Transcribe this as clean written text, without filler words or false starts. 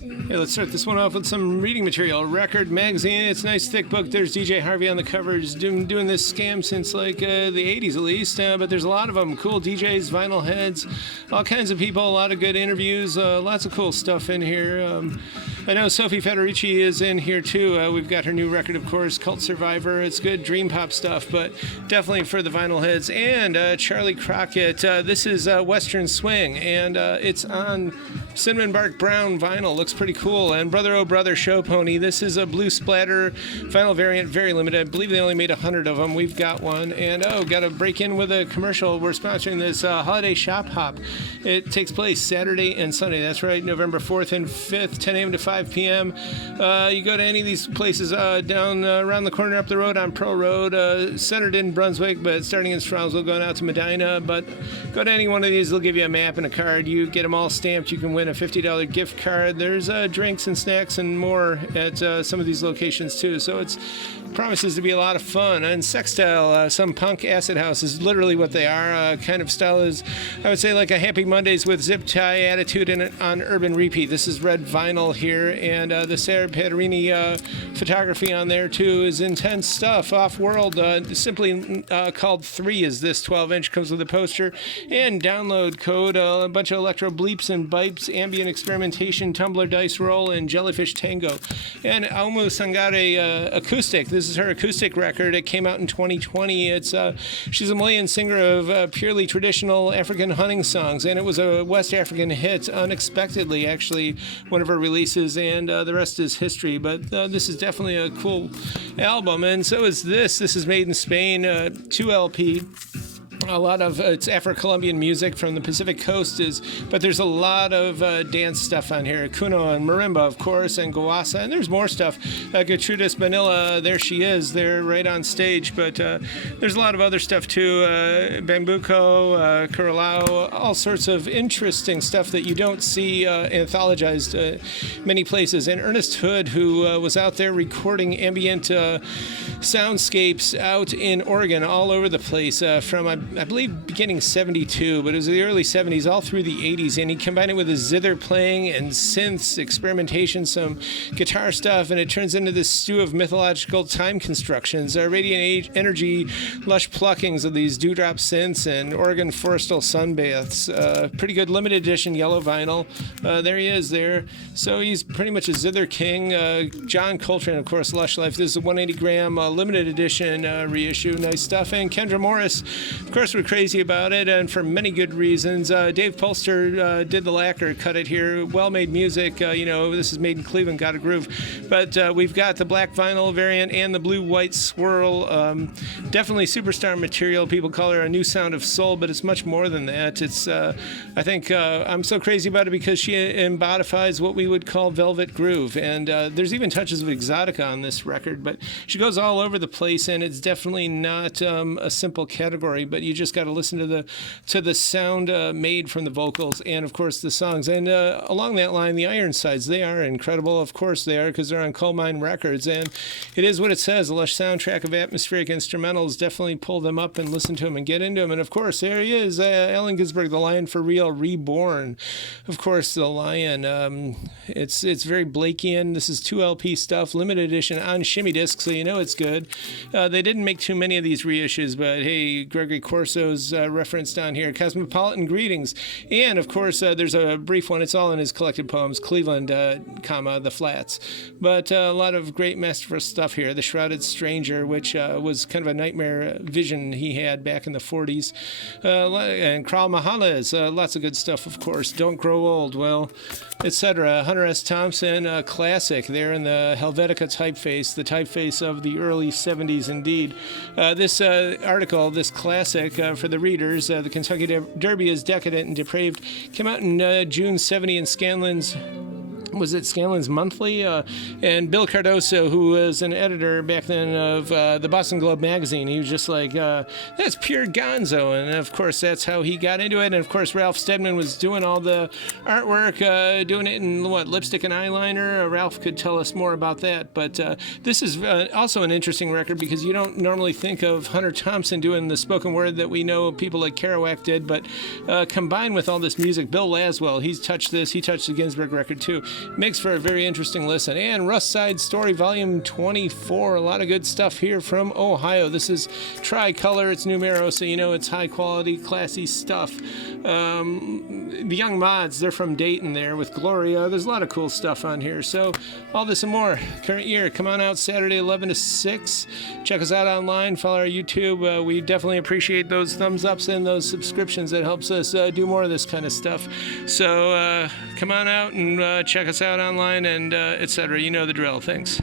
Hey, let's start this one off with some reading material. Record Magazine. It's a nice thick book. There's DJ Harvey on the cover. He's doing this scam since like the 80s at least. But there's a lot of them. Cool DJs, vinyl heads, all kinds of people. A lot of good interviews. Lots of cool stuff in here. I know Sophie Federici is in here too. We've got her new record, of course, Cult Survivor. It's good dream pop stuff, but definitely for the vinyl heads. And Charlie Crockett. This is Western Swing, and it's on cinnamon bark brown vinyl. Looks pretty cool. And Brother Oh Brother Show Pony. This is a blue splatter vinyl variant, very limited. I believe they only made 100 of them. We've got one. And got to break in with a commercial. We're sponsoring this holiday shop hop. It takes place Saturday and Sunday. That's right, November 4th and 5th, 10 a.m. to 5 p.m. You go to any of these places down around the corner up the road on Pearl Road, centered in Brunswick, but starting in Strongsville, going out to Medina. But go to any one of these. They'll give you a map and a card. You get them all stamped. You can win a $50 gift card. There's drinks and snacks and more at some of these locations too. So it promises to be a lot of fun. And Sextile, some punk acid house is literally what they are. Kind of style is, I would say, like a Happy Mondays with zip tie attitude in it on urban repeat. This is red vinyl here, and the Sarah Paterini photography on there too is intense stuff. Off-world, simply called 3 is this 12-inch. Comes with a poster and download code. A bunch of electro bleeps and bipes, ambient experimentation, tumbler dice roll, and jellyfish tango. And Almu Sangare acoustic. This is her acoustic record. It came out in 2020. She's a Malayan singer of purely traditional African hunting songs, and it was a West African hit unexpectedly, actually, one of her releases, and the rest is history. But this is definitely a cool album, and so is this. This is made in Spain, 2 LP. A lot of it's Afro-Colombian music from the Pacific Coast, but there's a lot of dance stuff on here. Kuno and marimba, of course, and guasa, and there's more stuff. Gertrudis Manila, there she is. They're right on stage, but there's a lot of other stuff too. Bambuco, Curalao, all sorts of interesting stuff that you don't see anthologized many places. And Ernest Hood, who was out there recording ambient soundscapes out in Oregon, all over the place, from I believe beginning 72, but it was the early 70s, all through the 80s, and he combined it with his zither playing and synths, experimentation, some guitar stuff, and it turns into this stew of mythological time constructions, radiant energy, lush pluckings of these dewdrop synths, and Oregon forestal sunbaths. Pretty good limited edition yellow vinyl. There he is there. So he's pretty much a zither king. John Coltrane, of course, Lush Life. This is a 180-gram limited edition reissue. Nice stuff. And Kendra Morris, of course, we're crazy about it, and for many good reasons. Dave Polster did the lacquer, cut it here. Well-made music. This is made in Cleveland, got a groove. But we've got the black vinyl variant and the blue-white swirl. Definitely superstar material. People call her a new sound of soul, but it's much more than that. It's, I think, I'm so crazy about it because she embodies what we would call velvet groove. And there's even touches of exotica on this record, but she goes all over the place, and it's definitely not a simple category, but you just got to listen to the sound made from the vocals and, of course, the songs. And along that line, the Ironsides, they are incredible. Of course they are, because they're on Coal Mine Records. And it is what it says, a lush soundtrack of atmospheric instrumentals. Definitely pull them up and listen to them and get into them. And, of course, there he is, Allen Ginsberg, the Lion for Real, Reborn. Of course, the Lion. It's very Blakean. This is 2 LP stuff, limited edition on shimmy disc, so you know it's good. They didn't make too many of these reissues, but, hey, Gregory Corso's referenced on here. Cosmopolitan Greetings. And, of course, there's a brief one. It's all in his collected poems, Cleveland, The Flats. But a lot of great masterful stuff here. The Shrouded Stranger, which was kind of a nightmare vision he had back in the 40s. And Kral Mahales, lots of good stuff, of course. Don't Grow Old, well, etc. Hunter S. Thompson, a classic there in the Helvetica typeface, the typeface of the early 70s indeed. This article, this classic for the readers, the Kentucky Derby is Decadent and Depraved, came out in June 70 in Scanlan's was it Scanlan's Monthly? And Bill Cardoso, who was an editor back then of the Boston Globe magazine, he was just like, that's pure gonzo. And, of course, that's how he got into it. And, of course, Ralph Steadman was doing all the artwork, doing it in, lipstick and eyeliner. Ralph could tell us more about that. But this is also an interesting record because you don't normally think of Hunter Thompson doing the spoken word that we know people like Kerouac did. But combined with all this music, Bill Laswell, he's touched this. He touched the Ginsberg record, too. makes for a very interesting listen. And Rust Side Story Volume 24, a lot of good stuff here from Ohio. This is Tricolor, it's numero, so you know it's high quality, classy stuff. The Young Mods, they're from Dayton there with Gloria. There's a lot of cool stuff on here. So all this and more, current year, come on out Saturday 11 to 6. Check us out online, follow our YouTube. We definitely appreciate those thumbs ups and those subscriptions. That helps us do more of this kind of stuff. So come on out and check us out online and etc. You know the drill. Thanks.